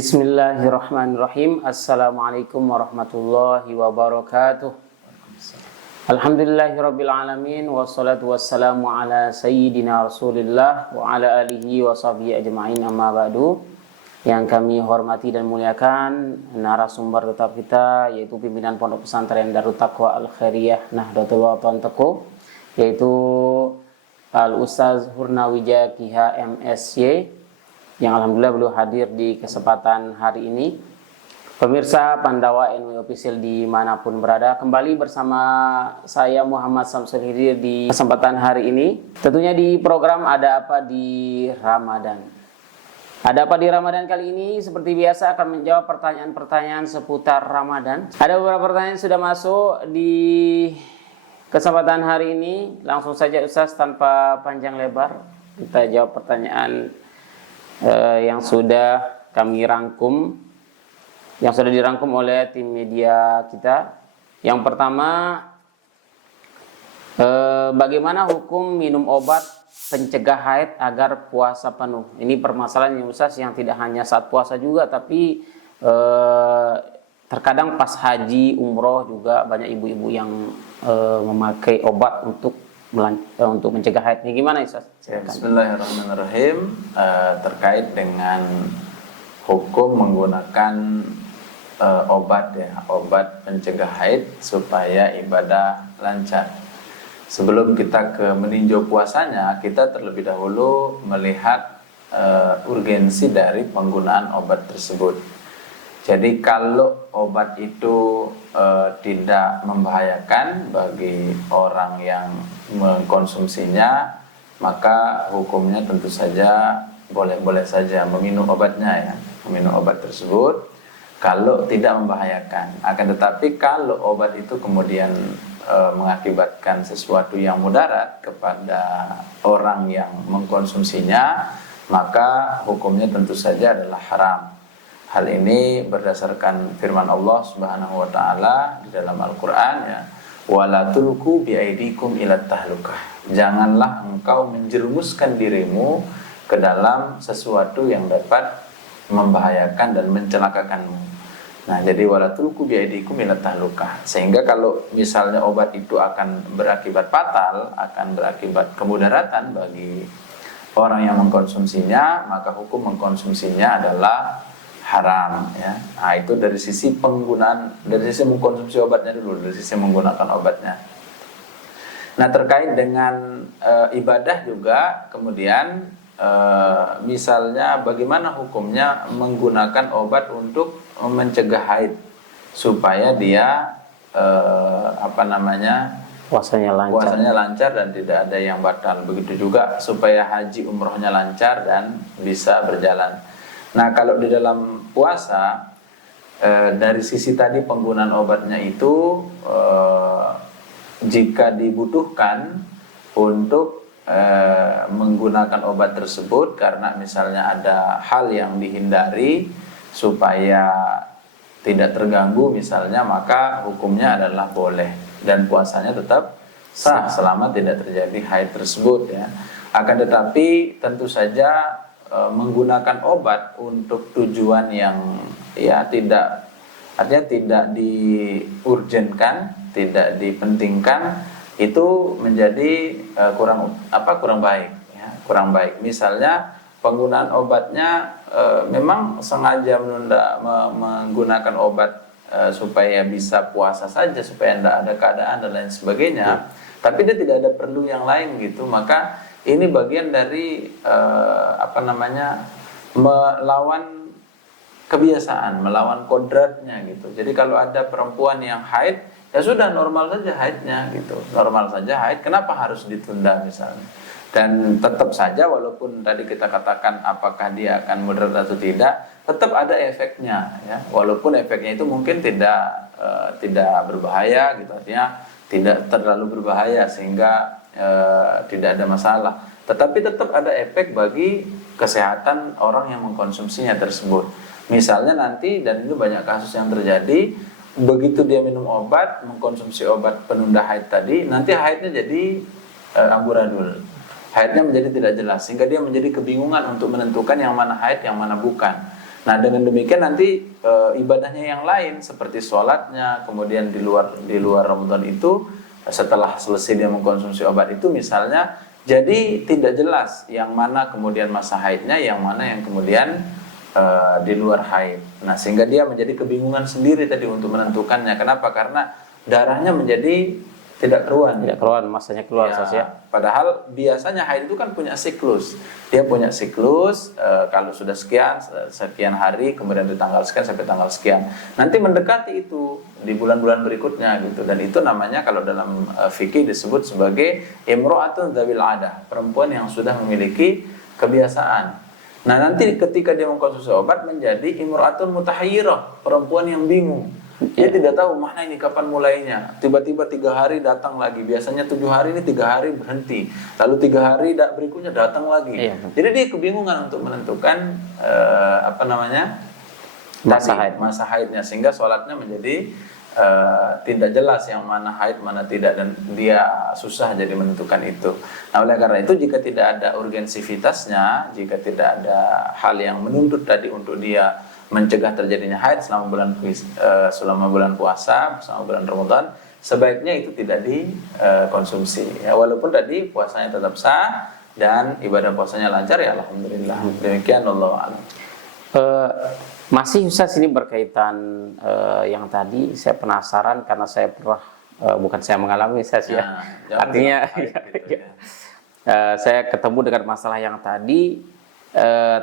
Bismillahirrahmanirrahim. Assalamualaikum warahmatullahi wabarakatuh. Alhamdulillahirabbil alamin wassalatu wassalamu ala sayyidina Rasulillah wa ala alihi wa sahbihi ajma'in, amma ba'du. Yang kami hormati dan muliakan narasumber tetap kita, yaitu pimpinan Pondok Pesantren Darut Taqwa Al Khairiyah Nahdlatul Wathon Teguh, yaitu Al Ustaz Hurnawijaya Kiha MSy, yang alhamdulillah beliau hadir di kesempatan hari ini. Pemirsa Pandawa NW Official dimanapun berada, kembali bersama saya Muhammad Samsul Hidir di kesempatan hari ini. Tentunya di program Ada Apa di Ramadan. Ada Apa di Ramadan kali ini seperti biasa akan menjawab pertanyaan-pertanyaan seputar Ramadan. Ada beberapa pertanyaan yang sudah masuk di kesempatan hari ini. Langsung saja Ustaz, tanpa panjang lebar kita jawab pertanyaan yang sudah kami rangkum, yang sudah dirangkum oleh tim media kita. Yang pertama, bagaimana hukum minum obat pencegah haid agar puasa penuh? Ini permasalahan yang Ustaz yang tidak hanya saat puasa juga, tapi terkadang pas haji, umroh juga banyak ibu-ibu yang memakai obat untuk mencegah haid. Ini gimana Ustaz? Bismillahirrahmanirrahim. Terkait dengan hukum menggunakan obat pencegah haid supaya ibadah lancar. Sebelum kita ke meninjau puasanya, kita terlebih dahulu melihat urgensi dari penggunaan obat tersebut. Jadi kalau obat itu tidak membahayakan bagi orang yang mengkonsumsinya, maka hukumnya tentu saja boleh-boleh saja meminum obatnya, meminum obat tersebut kalau tidak membahayakan. Akan tetapi kalau obat itu kemudian mengakibatkan sesuatu yang mudarat kepada orang yang mengkonsumsinya, maka hukumnya tentu saja adalah haram. Hal ini berdasarkan firman Allah Subhanahu wa taala di dalam Al-Qur'an, wala tulqu biaidikum ilat tahlukah. Janganlah engkau menjerumuskan dirimu ke dalam sesuatu yang dapat membahayakan dan mencelakakanmu. Nah, jadi wala tulqu biaidikum ilat tahlukah. Sehingga kalau misalnya obat itu akan berakibat fatal, akan berakibat kemudaratan bagi orang yang mengkonsumsinya, maka hukum mengkonsumsinya adalah haram, Nah, itu dari sisi penggunaan, dari sisi mengkonsumsi obatnya dulu, dari sisi menggunakan obatnya. Nah, terkait dengan ibadah juga, kemudian misalnya bagaimana hukumnya menggunakan obat untuk mencegah haid supaya dia puasanya lancar dan tidak ada yang batal. Begitu juga supaya haji umrohnya lancar dan bisa berjalan. Nah, kalau di dalam puasa, dari sisi tadi penggunaan obatnya itu, jika dibutuhkan untuk menggunakan obat tersebut karena misalnya ada hal yang dihindari supaya tidak terganggu misalnya, maka hukumnya adalah boleh dan puasanya tetap sah selama tidak terjadi haid tersebut, Akan tetapi tentu saja menggunakan obat untuk tujuan yang tidak diurgenkan, tidak dipentingkan, itu menjadi kurang baik. Misalnya penggunaan obatnya memang sengaja menggunakan obat supaya bisa puasa saja, supaya tidak ada keadaan dan lain sebagainya, tapi dia tidak ada perlu yang lain gitu, maka ini bagian dari melawan kebiasaan, melawan kodratnya gitu. Jadi kalau ada perempuan yang haid, ya sudah normal saja haidnya gitu. Normal saja haid, kenapa harus ditunda misalnya? Dan tetap saja walaupun tadi kita katakan apakah dia akan mudarat atau tidak, tetap ada efeknya, Walaupun efeknya itu mungkin tidak berbahaya gitu, artinya tidak terlalu berbahaya sehingga tidak ada masalah, tetapi tetap ada efek bagi kesehatan orang yang mengkonsumsinya tersebut. Misalnya nanti, dan itu banyak kasus yang terjadi, begitu dia minum obat, mengkonsumsi obat penunda haid tadi, nanti haidnya jadi amburadul, haidnya menjadi tidak jelas, sehingga dia menjadi kebingungan untuk menentukan yang mana haid, yang mana bukan. Nah, dengan demikian nanti ibadahnya yang lain seperti sholatnya, kemudian di luar Ramadan itu setelah selesai dia mengkonsumsi obat itu misalnya, jadi tidak jelas yang mana kemudian masa haidnya, yang mana yang kemudian di luar haid. Nah, sehingga dia menjadi kebingungan sendiri tadi untuk menentukannya. Kenapa? Karena darahnya menjadi tidak keruan. Tidak keluar, masanya keluar Ya, Ustaz ya. padahal biasanya haid itu kan punya siklus. Dia punya siklus kalau sudah sekian hari, kemudian di tanggal sekian sampai tanggal sekian. Nanti mendekati itu di bulan-bulan berikutnya gitu. Dan itu namanya kalau dalam fikih disebut sebagai imra'atun dzawil adah, perempuan yang sudah memiliki kebiasaan. Nah, nanti ketika dia mengkonsumsi obat menjadi imra'atun mutahayyirah, perempuan yang bingung. Dia tidak tahu mana ini kapan mulainya. Tiba-tiba 3 hari datang lagi. Biasanya 7 hari, ini 3 hari berhenti. Lalu 3 hari berikutnya datang lagi. Jadi dia kebingungan untuk menentukan masa haidnya, sehingga sholatnya menjadi tidak jelas yang mana haid mana tidak, dan dia susah jadi menentukan itu. Nah, oleh karena itu jika tidak ada urgensivitasnya, jika tidak ada hal yang menuntut tadi untuk dia mencegah terjadinya haid selama bulan puasa, selama bulan Ramadan, sebaiknya itu tidak dikonsumsi. Ya, walaupun tadi puasanya tetap sah dan ibadah puasanya lancar, ya alhamdulillah. Demikian Allah a'lam. Masih Ustaz, ini berkaitan yang tadi saya penasaran karena saya pernah bukan saya mengalami Ustaz ya. Artinya saya ketemu dengan masalah yang tadi.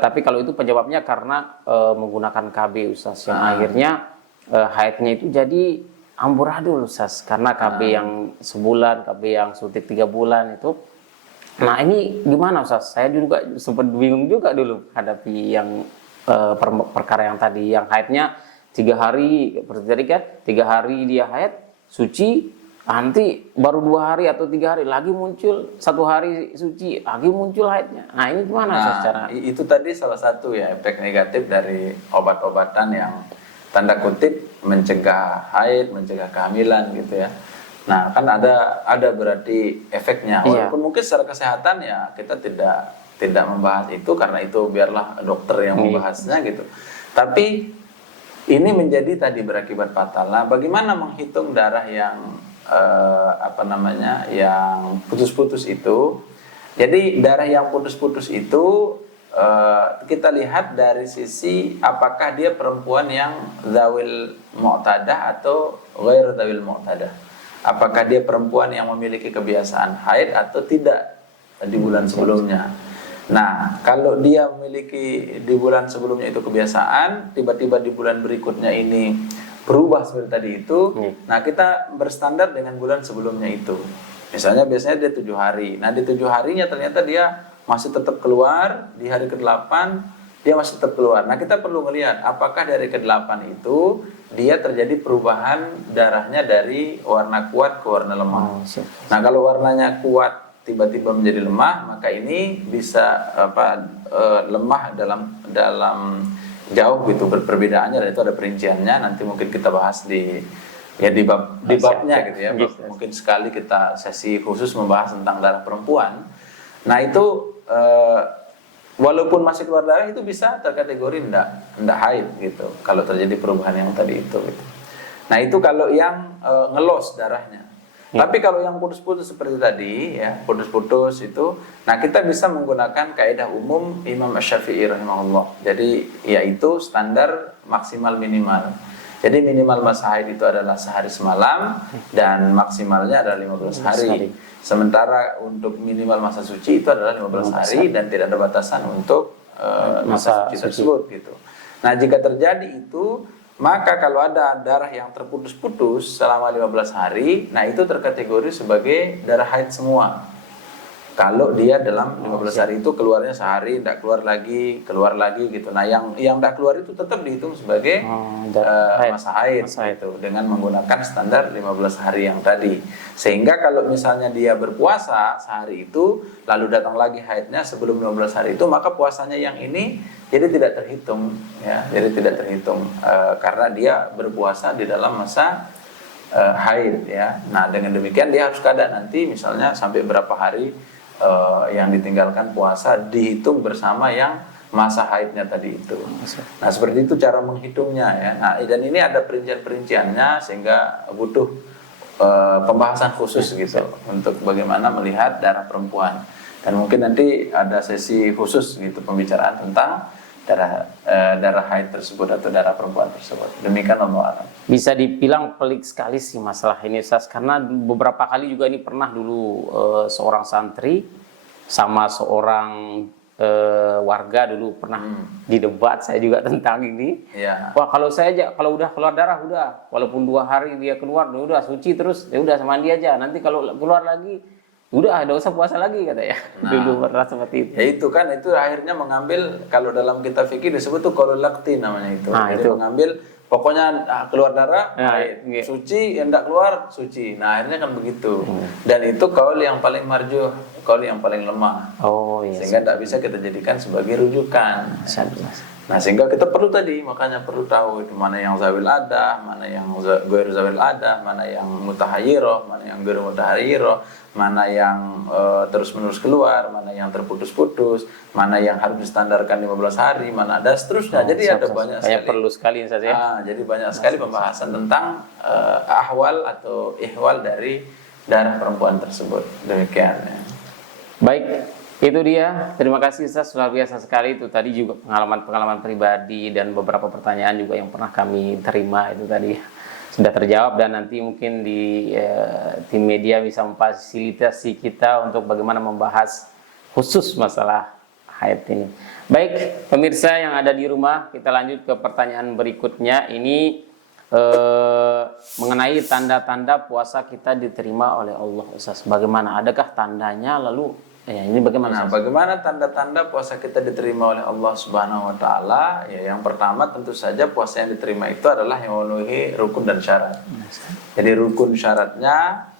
Tapi kalau itu penyebabnya karena menggunakan KB Ustaz, yang akhirnya haidnya itu jadi amburadul Ustaz, karena KB yang sebulan, KB yang suntik 3 bulan itu. Nah, ini gimana Ustaz? Saya juga sempat bingung juga dulu hadapi yang perkara yang tadi, yang haidnya 3 hari, seperti tadi kan 3 hari dia haid suci, nanti baru 2 hari atau 3 hari lagi muncul, 1 hari suci lagi muncul haidnya. Nah, ini gimana secara? Itu tadi salah satu ya efek negatif dari obat-obatan yang tanda kutip mencegah haid, mencegah kehamilan gitu ya. Nah, kan ada berarti efeknya. Walaupun mungkin secara kesehatan ya kita tidak membahas itu, karena itu biarlah dokter yang membahasnya gitu. Tapi ini menjadi tadi berakibat fatal. Nah, bagaimana menghitung darah yang yang putus-putus itu? Jadi darah yang putus-putus itu kita lihat dari sisi apakah dia perempuan yang zawil mu'tadah atau ghair zawil mu'tadah. Apakah dia perempuan yang memiliki kebiasaan haid atau tidak di bulan sebelumnya. Nah, kalau dia memiliki di bulan sebelumnya itu kebiasaan, tiba-tiba di bulan berikutnya ini berubah seperti tadi itu, nah kita berstandar dengan bulan sebelumnya itu. Misalnya biasanya dia 7 hari. Nah, di 7 harinya ternyata dia masih tetap keluar, di hari ke-8 dia masih tetap keluar. Nah, kita perlu melihat apakah dari ke-8 itu dia terjadi perubahan darahnya dari warna kuat ke warna lemah. Nah, kalau warnanya kuat tiba-tiba menjadi lemah, maka ini bisa lemah dalam jauh gitu perbedaannya, dan itu ada perinciannya. Nanti mungkin kita bahas di babnya gitu ya. Mungkin sekali kita sesi khusus membahas tentang darah perempuan. Nah, itu walaupun masih keluar darah itu bisa terkategori enggak haid gitu kalau terjadi perubahan yang tadi itu gitu. Nah, itu kalau yang ngelos darahnya. Tapi kalau yang putus-putus seperti tadi ya, putus-putus itu, nah kita bisa menggunakan kaidah umum Imam Asy-Syafi'i rahimahullah. Jadi yaitu standar maksimal minimal. Jadi minimal masa haid itu adalah sehari semalam dan maksimalnya adalah 15 hari. Sementara untuk minimal masa suci itu adalah 15 hari dan tidak ada batasan untuk masa suci tersebut gitu. Nah, jika terjadi itu, maka kalau ada darah yang terputus-putus selama 15 hari, nah itu terkategori sebagai darah haid semua. Kalau dia dalam 15 hari itu keluarnya sehari, tidak keluar lagi gitu. Nah, yang tidak keluar itu tetap dihitung sebagai masa haid gitu, dengan menggunakan standar 15 hari yang tadi. Sehingga kalau misalnya dia berpuasa sehari itu, lalu datang lagi haidnya sebelum 15 hari itu, maka puasanya yang ini jadi tidak terhitung ya. Jadi tidak terhitung karena dia berpuasa di dalam masa haid ya. Nah, dengan demikian dia harus kada nanti misalnya sampai berapa hari yang ditinggalkan puasa dihitung bersama yang masa haidnya tadi itu. Nah, seperti itu cara menghitungnya ya. Nah, dan ini ada perincian-perinciannya sehingga butuh pembahasan khusus gitu untuk bagaimana melihat darah perempuan. Dan mungkin nanti ada sesi khusus gitu pembicaraan tentang darah haid tersebut atau darah perempuan tersebut. Demikian Allah a'lam. Bisa dibilang pelik sekali sih masalah ini Ustaz, karena beberapa kali juga ini pernah dulu seorang santri sama seorang warga dulu pernah didebat saya juga tentang ini. Ya. Wah, kalau saya aja kalau udah keluar darah udah, walaupun 2 hari dia keluar udah suci terus, ya udah sama mandi aja. Nanti kalau keluar lagi udah ada usah puasa lagi katanya. Nah, dulu pernah seperti itu. Ya itu kan itu akhirnya mengambil, kalau dalam kitab fikih disebut tuh qaulul laqti namanya itu. Nah, jadi itu mengambil pokoknya keluar darah iya. suci, enggak keluar suci. Nah, akhirnya kan begitu. Dan itu qaul yang paling marjuh, qaul yang paling lemah. Oh iya. Sehingga tidak bisa kita jadikan sebagai rujukan. Nah, sehingga kita perlu tadi, makanya perlu tahu itu mana yang zawil adah, mana yang ghairu zawil adah, mana yang mutahayyirah, mana yang ghairu mutahayyirah, mana yang terus-menerus keluar, mana yang terputus-putus, mana yang harus distandarkan 15 hari, mana ada seterusnya. Jadi ada banyak sekali. Perlu sekali saja. Jadi banyak sekali pembahasan tentang ahwal atau ihwal dari darah perempuan tersebut. Demikian ya. Baik, itu dia. Terima kasih Ustaz, luar biasa sekali. Itu tadi juga pengalaman-pengalaman pribadi dan beberapa pertanyaan juga yang pernah kami terima itu tadi sudah terjawab, dan nanti mungkin di tim media bisa memfasilitasi kita untuk bagaimana membahas khusus masalah haid ini. Baik, pemirsa yang ada di rumah, kita lanjut ke pertanyaan berikutnya. Ini mengenai tanda-tanda puasa kita diterima oleh Allah, Ustaz. Bagaimana? Adakah tandanya? Lalu ini bagaimana? Nah, bagaimana tanda-tanda puasa kita diterima oleh Allah Subhanahu wa taala? Ya, yang pertama tentu saja puasa yang diterima itu adalah yang memenuhi rukun dan syarat. Jadi rukun syaratnya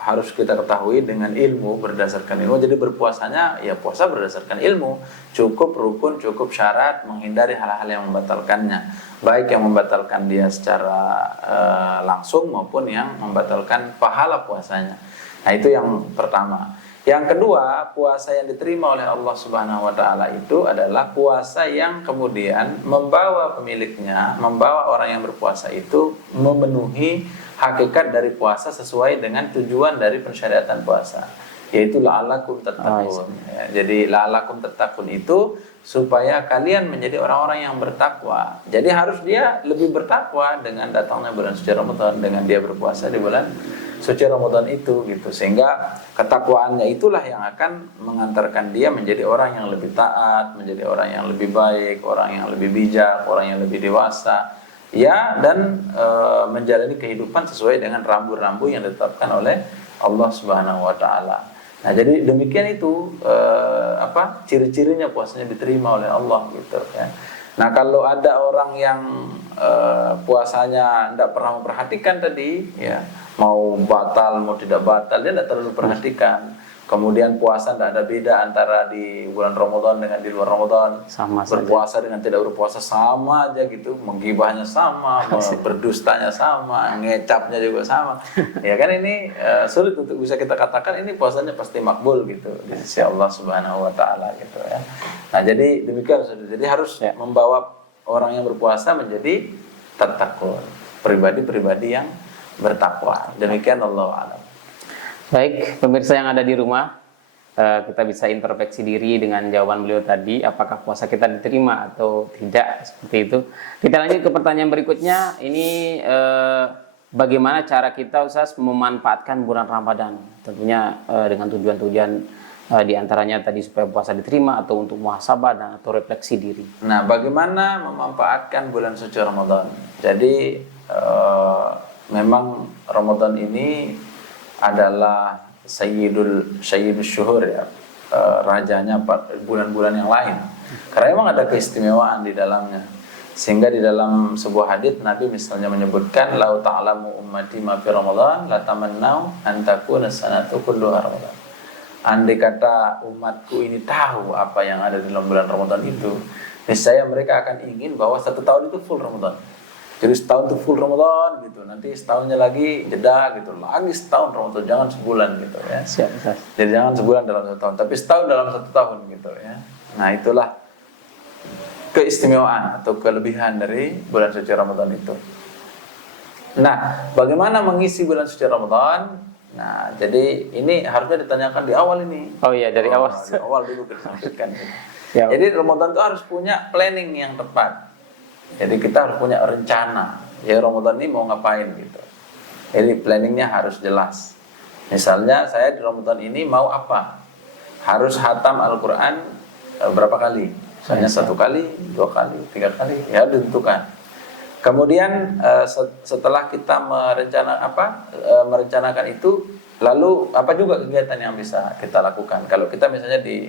harus kita ketahui dengan ilmu, berdasarkan ilmu. Jadi berpuasanya ya puasa berdasarkan ilmu. Cukup rukun, cukup syarat, menghindari hal-hal yang membatalkannya. Baik yang membatalkan dia secara langsung maupun yang membatalkan pahala puasanya. Nah, itu yang pertama. Yang kedua, puasa yang diterima oleh Allah Subhanahu wa taala itu adalah puasa yang kemudian membawa pemiliknya, membawa orang yang berpuasa itu memenuhi hakikat dari puasa sesuai dengan tujuan dari pensyariatan puasa, yaitu la'allakum tattaqun. Jadi la'allakum tattaqun itu supaya kalian menjadi orang-orang yang bertakwa. Jadi harus dia lebih bertakwa dengan datangnya bulan suci Ramadan, dengan dia berpuasa di bulan suci Ramadan itu gitu, sehingga ketakwaannya itulah yang akan mengantarkan dia menjadi orang yang lebih taat, menjadi orang yang lebih baik, orang yang lebih bijak, orang yang lebih dewasa, ya, dan menjalani kehidupan sesuai dengan rambu-rambu yang ditetapkan oleh Allah Subhanahu wa taala. Nah, jadi demikian itu ciri-cirinya puasanya diterima oleh Allah gitu ya. Nah, kalau ada orang yang puasanya tidak pernah memperhatikan tadi ya, mau batal mau tidak batal dia tidak terlalu perhatikan. Kemudian puasa tidak ada beda antara di bulan Ramadan dengan di luar Ramadan. Sama berpuasa saja. Dengan tidak berpuasa sama aja gitu, menggibahnya sama, berdustanya sama, ngecapnya juga sama. Ya kan, ini sulit untuk bisa kita katakan ini puasanya pasti makbul gitu di sisi Allah Subhanahu wa taala gitu ya. Nah, jadi demikian, jadi harus membawa orang yang berpuasa menjadi tattaqun, pribadi-pribadi yang bertakwa. Demikian Allah a'lam. Baik, pemirsa yang ada di rumah, kita bisa introspeksi diri dengan jawaban beliau tadi, apakah puasa kita diterima atau tidak, seperti itu. Kita lanjut ke pertanyaan berikutnya. Ini bagaimana cara kita, Ustaz, memanfaatkan bulan Ramadan? Tentunya dengan tujuan-tujuan diantaranya tadi supaya puasa diterima, atau untuk muhasabah dan atau refleksi diri. Nah, bagaimana memanfaatkan bulan suci Ramadan? Jadi memang Ramadan ini adalah sayyidul syuhur ya, rajanya bulan-bulan yang lain. Karena memang ada keistimewaan di dalamnya. Sehingga di dalam sebuah hadits Nabi misalnya menyebutkan, "Lau ta'lamu ummati ma fi Ramadan la tamannau an takuna sanatu kulluha Ramadan." Andai kata umatku ini tahu apa yang ada di dalam bulan Ramadan itu, niscaya mereka akan ingin bahwa satu tahun itu full Ramadan. Jadi setahun itu full Ramadan gitu, nanti setahunnya lagi jeda gitu, lagi setahun Ramadan, jangan sebulan gitu ya. Siap. Jadi jangan sebulan dalam satu tahun, tapi setahun dalam satu tahun gitu ya. Nah, itulah keistimewaan atau kelebihan dari bulan suci Ramadan itu. Nah, bagaimana mengisi bulan suci Ramadan? Nah, jadi ini harusnya ditanyakan di awal ini. Oh iya, dari awal. Di awal dulu kita sampaikan. Ya. Jadi Ramadan itu harus punya planning yang tepat. Jadi kita harus punya rencana. Ya Ramadan ini mau ngapain gitu. Jadi planningnya harus jelas. Misalnya saya di Ramadan ini mau apa? Harus hatam Al-Quran berapa kali? Misalnya 1 kali, 2 kali, 3 kali. Ya ditentukan. Kemudian setelah kita merencanakan itu, lalu apa juga kegiatan yang bisa kita lakukan? Kalau kita misalnya di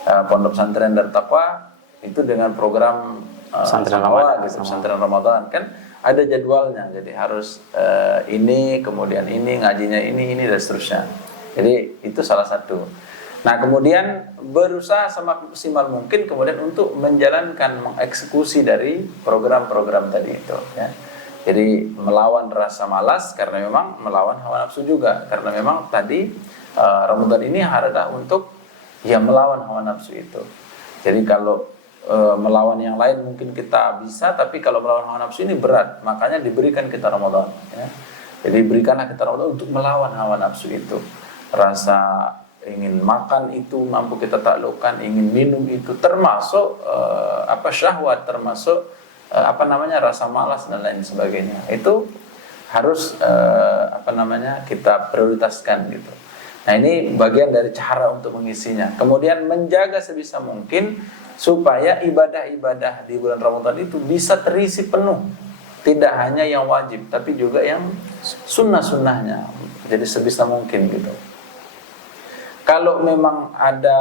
Pondok Pesantren Darut Taqwa itu dengan program Pesantren Ramadan, gitu, Pesantren Ramadan kan ada jadwalnya. Jadi harus ini, kemudian ini, ngajinya ini dan seterusnya. Jadi itu salah satu. Nah, kemudian berusaha semaksimal mungkin kemudian untuk menjalankan, mengeksekusi dari program-program tadi itu ya. Jadi melawan rasa malas karena memang melawan hawa nafsu juga, karena memang tadi Ramadan ini adalah untuk ya melawan hawa nafsu itu. Jadi kalau melawan yang lain mungkin kita bisa, tapi kalau melawan hawa nafsu ini berat, makanya diberikan kita Ramadan ya. Jadi berikanlah kita Ramadan untuk melawan hawa nafsu itu. Rasa ingin makan itu mampu kita taklukkan, ingin minum itu termasuk syahwat, termasuk rasa malas dan lain sebagainya. Itu harus kita prioritaskan gitu. Nah, ini bagian dari cara untuk mengisinya. Kemudian menjaga sebisa mungkin supaya ibadah-ibadah di bulan Ramadan itu bisa terisi penuh. Tidak hanya yang wajib, tapi juga yang sunnah-sunnahnya. Jadi sebisa mungkin gitu. Kalau memang ada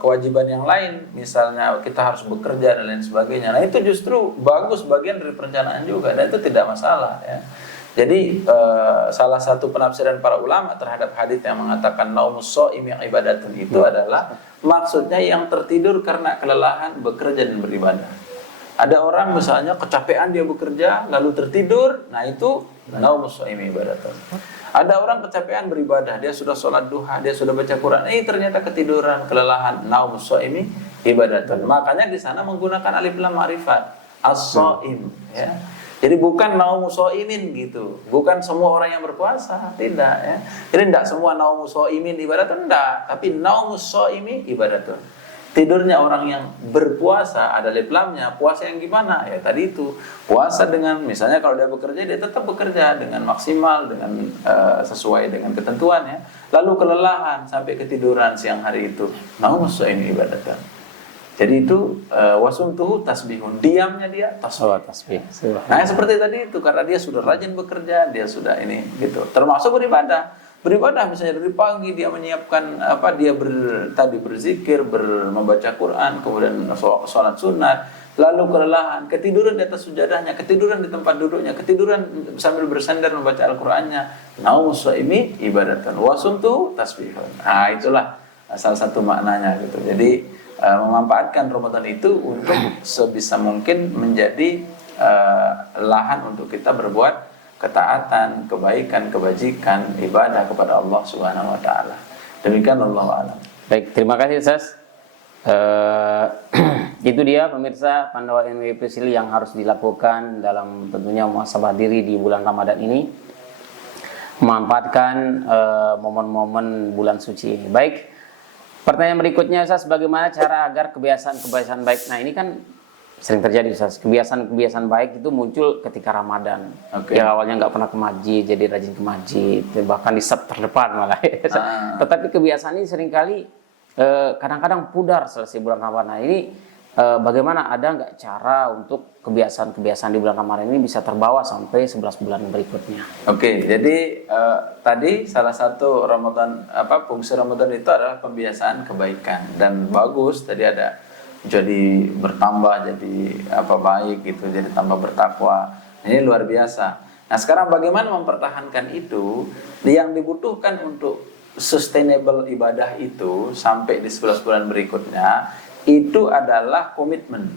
kewajiban yang lain, misalnya kita harus bekerja dan lain sebagainya, nah itu justru bagus, bagian dari perencanaan juga, dan itu tidak masalah ya. Jadi salah satu penafsiran para ulama terhadap hadits yang mengatakan naumus shaim ibadatun itu adalah maksudnya yang tertidur karena kelelahan bekerja dan beribadah. Ada orang misalnya kecapean dia bekerja lalu tertidur, nah itu naumus shaim ibadatun. Ada orang kecapean beribadah, dia sudah sholat duha, dia sudah baca Quran, ternyata ketiduran, kelelahan, naumus shaimi ibadatun. Makanya di sana menggunakan alif lam ma'rifat, as-shaim ya. Jadi bukan naumus shaimin gitu. Bukan semua orang yang berpuasa, tidak ya. Jadi tidak semua naumus shaimin ibadatun, tidak, tapi naumus shaimi ibadatun. Tidurnya orang yang berpuasa ada alif lamnya. Puasa yang gimana? Ya tadi itu. Puasa dengan misalnya kalau dia bekerja, dia tetap bekerja dengan maksimal, dengan sesuai dengan ketentuannya. Lalu kelelahan sampai ketiduran siang hari itu. Naumus shaimi ibadatun. Jadi itu wasumtuhu tasbihun, diamnya dia tasbih. Nah, seperti tadi itu, karena dia sudah rajin bekerja, dia sudah ini gitu. Termasuk beribadah misalnya dari pagi dia menyiapkan dia berzikir, membaca Quran, kemudian sholat sunat, lalu kelelahan, ketiduran di atas sujadahnya, ketiduran di tempat duduknya, ketiduran sambil bersandar membaca Al-Qur'annya. Naumus shaimi ibadatun wasumtuhu tasbihun. Nah, itulah salah satu maknanya gitu. Jadi memanfaatkan Ramadan itu untuk sebisa mungkin menjadi lahan untuk kita berbuat ketaatan, kebaikan, kebajikan, ibadah kepada Allah Subhanahu wa taala. Demikian Allah a'lam. Baik, terima kasih Ustaz. Itu dia pemirsa Pandawa NWP Sili yang harus dilakukan dalam tentunya muhasabah diri di bulan Ramadan ini. Memanfaatkan momen-momen bulan suci ini. Baik. Pertanyaan berikutnya Ustaz, bagaimana cara agar kebiasaan-kebiasaan baik? Nah, ini kan sering terjadi Ustaz, kebiasaan-kebiasaan baik itu muncul ketika Ramadan. Okay. Ya awalnya nggak pernah ke masjid, jadi rajin ke masjid, bahkan di saf terdepan malah. Tetapi kebiasaan ini seringkali kadang-kadang pudar selesai bulan Ramadan. Nah, ini bagaimana, ada nggak cara untuk kebiasaan-kebiasaan di bulan Ramadan ini bisa terbawa sampai 11 bulan berikutnya? Oke, jadi tadi salah satu fungsi Ramadan itu adalah pembiasaan kebaikan, dan bagus tadi ada jadi bertambah, jadi baik gitu, jadi tambah bertakwa. Ini luar biasa. Nah, sekarang bagaimana mempertahankan itu? Yang dibutuhkan untuk sustainable ibadah itu sampai di 11 bulan berikutnya itu adalah komitmen.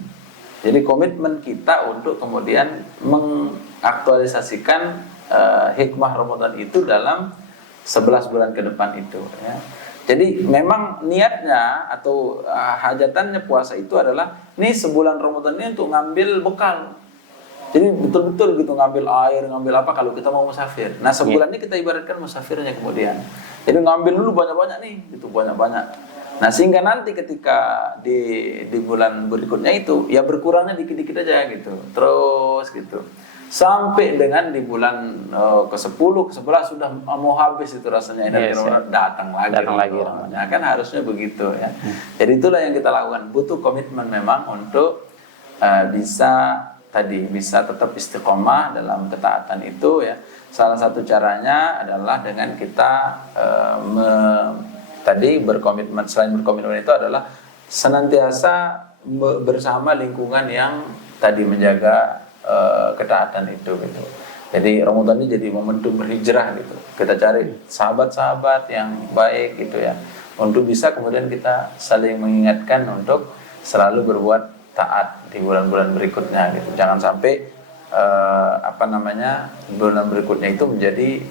Jadi komitmen kita untuk kemudian mengaktualisasikan hikmah Ramadan itu dalam 11 bulan ke depan itu ya. Jadi memang niatnya atau hajatannya puasa itu adalah nih sebulan Ramadan ini untuk ngambil bekal. Jadi betul-betul gitu ngambil air, ngambil apa kalau kita mau musafir. Nah sebulan ini kita ibaratkan musafirnya kemudian. Jadi ngambil dulu banyak-banyak nih, gitu banyak-banyak. Nah sehingga nanti ketika di bulan berikutnya itu ya berkurangnya dikit-dikit aja gitu, terus gitu. Sampai dengan di bulan ke-10, ke-11 sudah mau habis itu rasanya datang lagi Ramadan. Nah, kan harusnya begitu ya. Jadi itulah yang kita lakukan. Butuh komitmen memang untuk bisa tetap istiqomah dalam ketaatan itu ya. Salah satu caranya adalah dengan kita berkomitmen. Selain berkomitmen itu adalah senantiasa bersama lingkungan yang tadi menjaga ketaatan itu gitu. Jadi Ramadan ini jadi momentum berhijrah gitu. Kita cari sahabat-sahabat yang baik gitu ya. Untuk bisa kemudian kita saling mengingatkan untuk selalu berbuat taat di bulan-bulan berikutnya gitu. Jangan sampai bulan berikutnya itu menjadi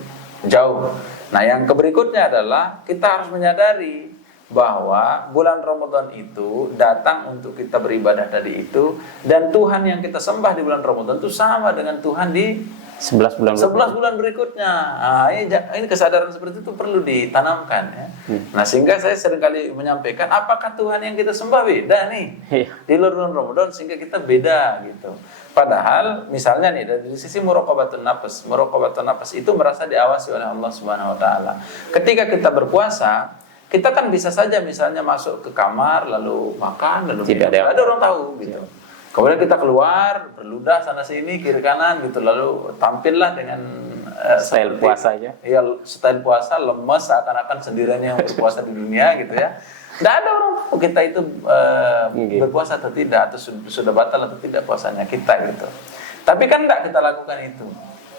jauh. Nah, yang berikutnya adalah kita harus menyadari bahwa bulan Ramadan itu datang untuk kita beribadah tadi itu, dan Tuhan yang kita sembah di bulan Ramadan itu sama dengan Tuhan di 11 bulan berikutnya. Nah, ini kesadaran seperti itu perlu ditanamkan ya. Nah, sehingga saya seringkali menyampaikan apakah Tuhan yang kita sembah beda nih di luar bulan Ramadan sehingga kita beda gitu. Padahal misalnya nih dari sisi muraqabatun nafas itu merasa diawasi oleh Allah Subhanahu wa taala. Ketika kita berpuasa, kita kan bisa saja misalnya masuk ke kamar lalu makan lalu tidak ada orang tahu gitu. Kemudian kita keluar berludah sana sini kiri kanan gitu lalu tampillah dengan style puasa aja. Iya, style puasa lemes seakan-akan sendirian yang berpuasa di dunia gitu ya. Tidak ada orang tahu kita itu berpuasa atau tidak, atau sudah batal atau tidak puasanya kita gitu. Tapi kan tidak kita lakukan itu.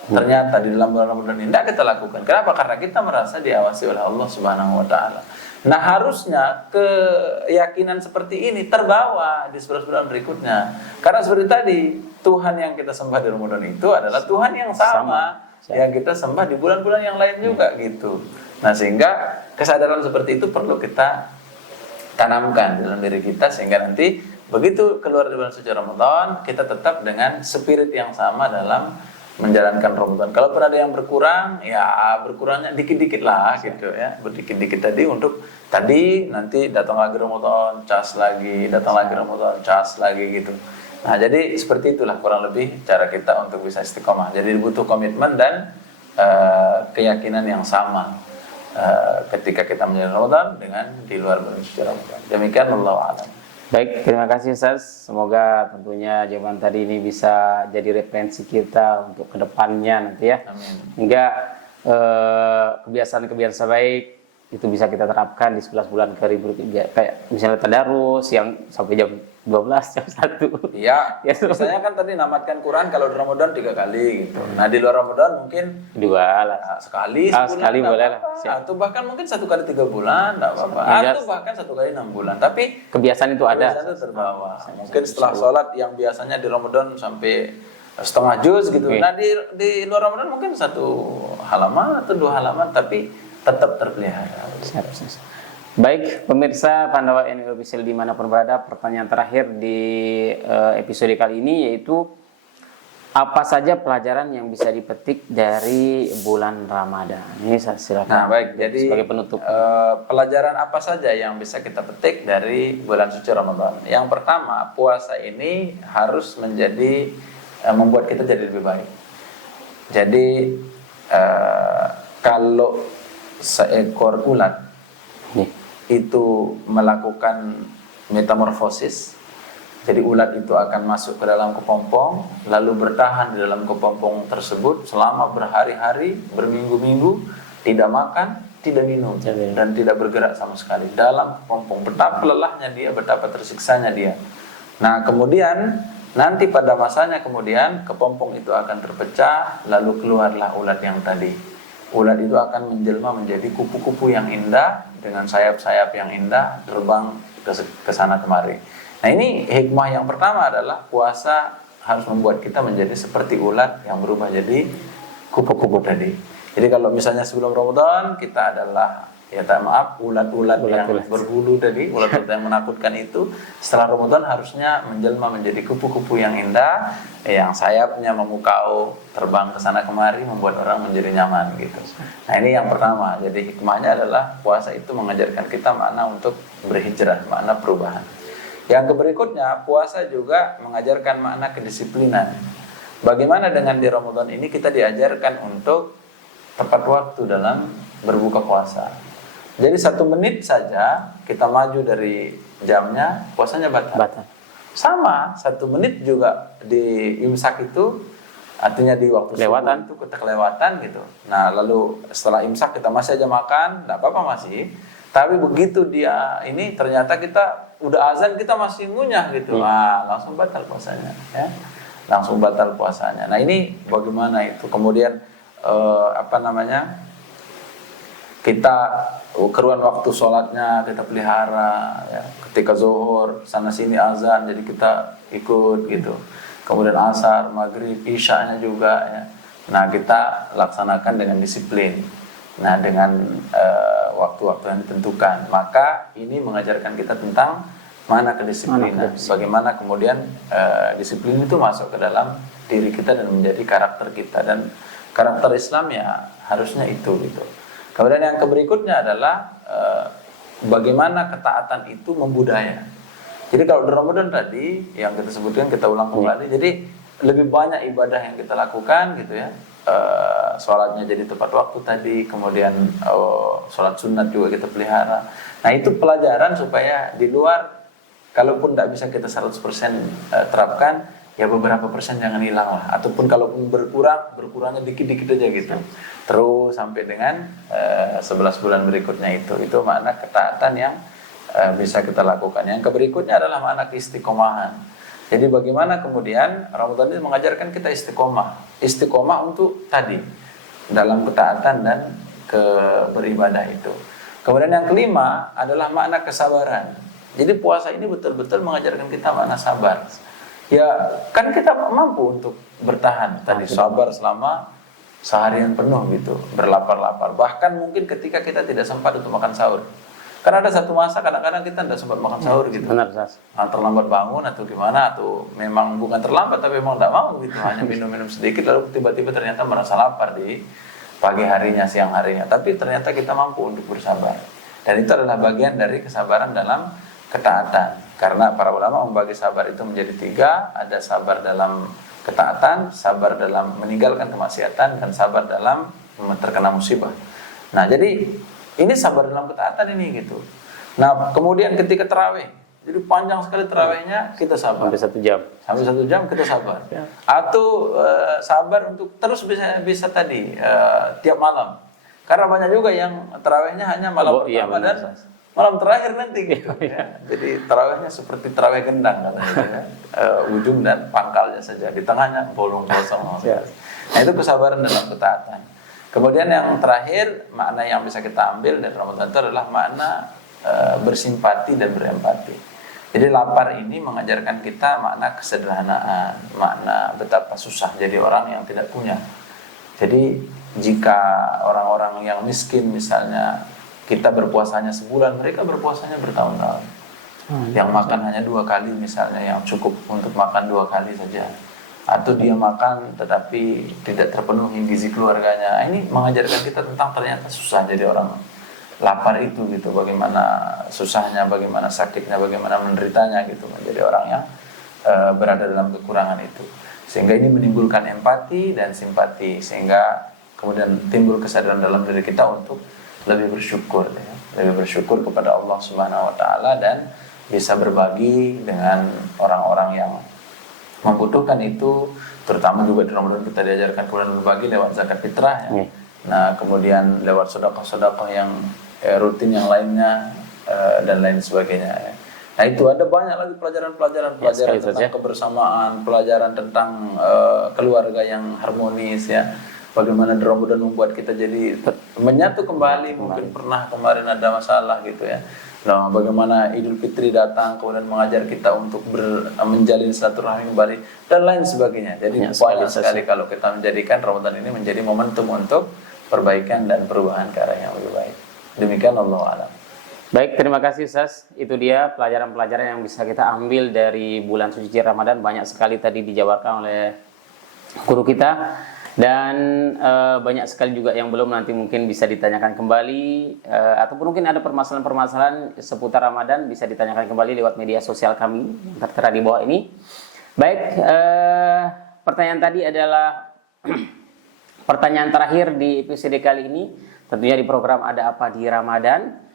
Ternyata di dalam bulan Ramadan ini tidak kita lakukan. Kenapa? Karena kita merasa diawasi oleh Allah Subhanahu wa taala. Nah, harusnya keyakinan seperti ini terbawa di bulan berikutnya. Karena seperti tadi, Tuhan yang kita sembah di Ramadan itu adalah Tuhan yang sama yang kita sembah di bulan-bulan yang lain juga gitu. Nah, sehingga kesadaran seperti itu perlu kita tanamkan dalam diri kita sehingga nanti begitu keluar di bulan suci Ramadan, kita tetap dengan spirit yang sama dalam menjalankan Ramadan. Kalau pun ada yang berkurang, ya berkurangnya dikit-dikit lah gitu ya. Berdikit-dikit tadi untuk tadi nanti datang lagi Ramadan, cas lagi, datang lagi Ramadan, cas lagi gitu. Nah, jadi seperti itulah kurang lebih cara kita untuk bisa istiqomah. Jadi butuh komitmen dan keyakinan yang sama ketika kita menjalankan Ramadan dengan di luar bulan suci Ramadan. Demikian wallahu a'lam. Baik, terima kasih Ustaz. Semoga tentunya jawaban tadi ini bisa jadi referensi kita untuk kedepannya nanti ya. Amin. Hingga kebiasaan-kebiasaan baik itu bisa kita terapkan di 11 bulan berikutnya. Kayak misalnya tadarus yang sampai jam 12, jam 1. Iya, Ya, misalnya kan tadi namatkan Quran kalau di Ramadan 3 kali gitu. Nah, di luar Ramadan mungkin 2 lah. sekali sebulan, sekali boleh lah. atau bahkan mungkin 1 kali 3 bulan, enggak apa-apa. Atau bahkan 1 kali 6 bulan. Tapi kebiasaan itu ada. kebiasaan itu terbawa. Mungkin setelah sholat yang biasanya di Ramadan sampai setengah juz gitu. Nah, di luar Ramadan mungkin 1 halaman atau 2 halaman, tapi tetap terpelihara. Baik, pemirsa Pandawa NU Official dimanapun berada, pertanyaan terakhir di episode kali ini yaitu apa saja pelajaran yang bisa dipetik dari bulan Ramadan? Ini saya silakan. Nah, baik. Jadi sebagai penutup, pelajaran apa saja yang bisa kita petik dari bulan suci Ramadan? Yang pertama, puasa ini harus menjadi membuat kita jadi lebih baik. Jadi kalau seekor ulat itu melakukan metamorfosis, jadi ulat itu akan masuk ke dalam kepompong lalu bertahan di dalam kepompong tersebut selama berhari-hari, berminggu-minggu, tidak makan, tidak minum dan tidak bergerak sama sekali dalam kepompong. Betapa lelahnya dia, betapa tersiksanya dia. Nah, kemudian nanti pada masanya kemudian kepompong itu akan terpecah lalu keluarlah ulat yang tadi. Ulat itu akan menjelma menjadi kupu-kupu yang indah dengan sayap-sayap yang indah, terbang ke sana kemari. Nah, ini hikmah yang pertama adalah puasa harus membuat kita menjadi seperti ulat yang berubah jadi kupu-kupu tadi. Jadi kalau misalnya sebelum Ramadan kita adalah ya tak maaf ulat-ulat yang Ulat-ulat. berbulu tadi, ulat-ulat yang menakutkan itu setelah Ramadan harusnya menjelma menjadi kupu-kupu yang indah, yang sayapnya memukau, terbang ke sana kemari, membuat orang menjadi nyaman gitu. Nah ini yang pertama. Jadi hikmahnya adalah puasa itu mengajarkan kita makna untuk berhijrah, makna perubahan. Yang berikutnya, puasa juga mengajarkan makna kedisiplinan. Bagaimana dengan di Ramadan ini kita diajarkan untuk tepat waktu dalam berbuka puasa. Jadi 1 menit saja kita maju dari jamnya, puasanya batal. Sama, 1 menit juga di imsak itu, artinya di waktu Kelewatan. subuh itu kita kelewatan gitu. Nah lalu setelah imsak kita masih aja makan, tidak apa-apa masih. Tapi begitu dia ini ternyata kita udah azan kita masih ngunyah gitu, langsung batal puasanya. Ya. Langsung batal puasanya. Nah ini bagaimana itu? Kemudian kita keruan waktu sholatnya kita pelihara ya. Ketika zuhur sana sini azan jadi kita ikut gitu, kemudian asar, maghrib, isyanya juga ya. Nah kita laksanakan dengan disiplin, nah dengan waktu-waktu yang ditentukan. Maka ini mengajarkan kita tentang mana kedisiplinan, bagaimana kemudian disiplin itu masuk ke dalam diri kita dan menjadi karakter kita, dan karakter Islam ya harusnya itu gitu. Kemudian yang berikutnya adalah bagaimana ketaatan itu membudaya. Jadi kalau di Ramadan tadi yang kita sebutkan, kita ulang kembali, jadi lebih banyak ibadah yang kita lakukan gitu ya. Sholatnya jadi tepat waktu tadi, kemudian sholat sunat juga kita pelihara. Nah itu pelajaran supaya di luar, kalaupun tidak bisa kita 100% terapkan, ya beberapa persen jangan hilang lah. Ataupun kalaupun berkurangnya dikit-dikit aja gitu. Terus sampai dengan 11 bulan berikutnya itu makna ketaatan yang bisa kita lakukan. Yang berikutnya adalah makna keistiqomahan. Jadi bagaimana kemudian Ramadan ini mengajarkan kita istiqomah untuk tadi dalam ketaatan dan beribadah itu. Kemudian yang kelima adalah makna kesabaran. Jadi puasa ini betul-betul mengajarkan kita makna sabar. Ya kan kita mampu untuk bertahan tadi, sabar selama seharian penuh gitu, berlapar-lapar. Bahkan mungkin ketika kita tidak sempat untuk makan sahur. Karena ada satu masa kadang-kadang kita tidak sempat makan sahur gitu. Benar, Sas. Terlambat bangun atau gimana, atau memang bukan terlambat tapi memang tidak mau gitu, hanya minum-minum sedikit lalu tiba-tiba ternyata merasa lapar di pagi harinya, siang harinya. Tapi ternyata kita mampu untuk bersabar. Dan itu adalah bagian dari kesabaran dalam ketaatan. Karena para ulama membagi sabar itu menjadi 3, ada sabar dalam ketaatan, sabar dalam meninggalkan kemaksiatan, dan sabar dalam terkena musibah. Nah, jadi ini sabar dalam ketaatan ini gitu. Nah, kemudian ketika tarawih, jadi panjang sekali tarawihnya, kita sabar. Sampai 1 jam. Sampai 1 jam kita sabar. Atau sabar untuk terus bisa tadi tiap malam. Karena banyak juga yang tarawihnya hanya malam pertama dan malam terakhir nanti gitu. Ya. Jadi tarawihnya seperti tarawih gendang katanya, ya. Ujung dan pangkalnya saja, di tengahnya bolong kosong. Ya. Nah itu kesabaran dalam ketaatan. Kemudian yang terakhir, makna yang bisa kita ambil dari Ramadan itu adalah makna bersimpati dan berempati. Jadi lapar ini mengajarkan kita makna kesederhanaan, makna betapa susah jadi orang yang tidak punya. Jadi jika orang-orang yang miskin misalnya, kita berpuasanya sebulan, mereka berpuasanya bertahun-tahun. Yang makan hanya 2 kali misalnya, yang cukup untuk makan 2 kali saja. Atau dia makan tetapi tidak terpenuhi gizi keluarganya. Ini mengajarkan kita tentang ternyata susah jadi orang lapar itu gitu. Bagaimana susahnya, bagaimana sakitnya, bagaimana menderitanya gitu. Menjadi orang yang berada dalam kekurangan itu. Sehingga ini menimbulkan empati dan simpati. Sehingga kemudian timbul kesadaran dalam diri kita untuk lebih bersyukur ya. Lebih bersyukur kepada Allah Subhanahu wa taala dan bisa berbagi dengan orang-orang yang membutuhkan itu, terutama juga di Ramadan kita diajarkan kemudian berbagi lewat zakat fitrah ya. Nah, kemudian lewat sedekah-sedekah yang rutin yang lainnya dan lain sebagainya ya. Nah, itu ada banyak lagi pelajaran tentang kebersamaan, pelajaran tentang keluarga yang harmonis ya. Bagaimana di Ramadan membuat kita jadi menyatu kembali, mungkin pernah kemarin ada masalah gitu ya. Nah, bagaimana Idul Fitri datang kemudian mengajar kita untuk menjalin silaturahmi kembali dan lain sebagainya. Jadi banyak sekali kalau kita menjadikan Ramadan ini menjadi momentum untuk perbaikan dan perubahan ke arah yang lebih baik. Demikian Allah alam. Baik, terima kasih Ustaz. Itu dia pelajaran-pelajaran yang bisa kita ambil dari bulan suci Ramadan. Banyak sekali tadi dijabarkan oleh guru kita. Dan banyak sekali juga yang belum, nanti mungkin bisa ditanyakan kembali. Ataupun mungkin ada permasalahan-permasalahan seputar Ramadan, bisa ditanyakan kembali lewat media sosial kami yang tertera di bawah ini. Baik, pertanyaan tadi adalah pertanyaan terakhir di episode kali ini. Tentunya di program Ada Apa di Ramadan.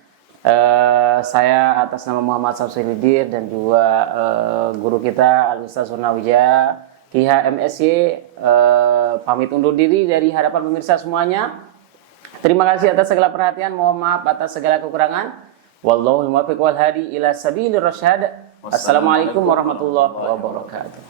Saya atas nama Muhammad Samsulidir dan juga guru kita Al-Ustaz Surnawijaya KH MSY pamit undur diri dari hadapan pemirsa semuanya. Terima kasih atas segala perhatian, mohon maaf atas segala kekurangan. Wallahu muwaffiq wal hadi ila sabilir rasyad. Assalamualaikum warahmatullahi wabarakatuh.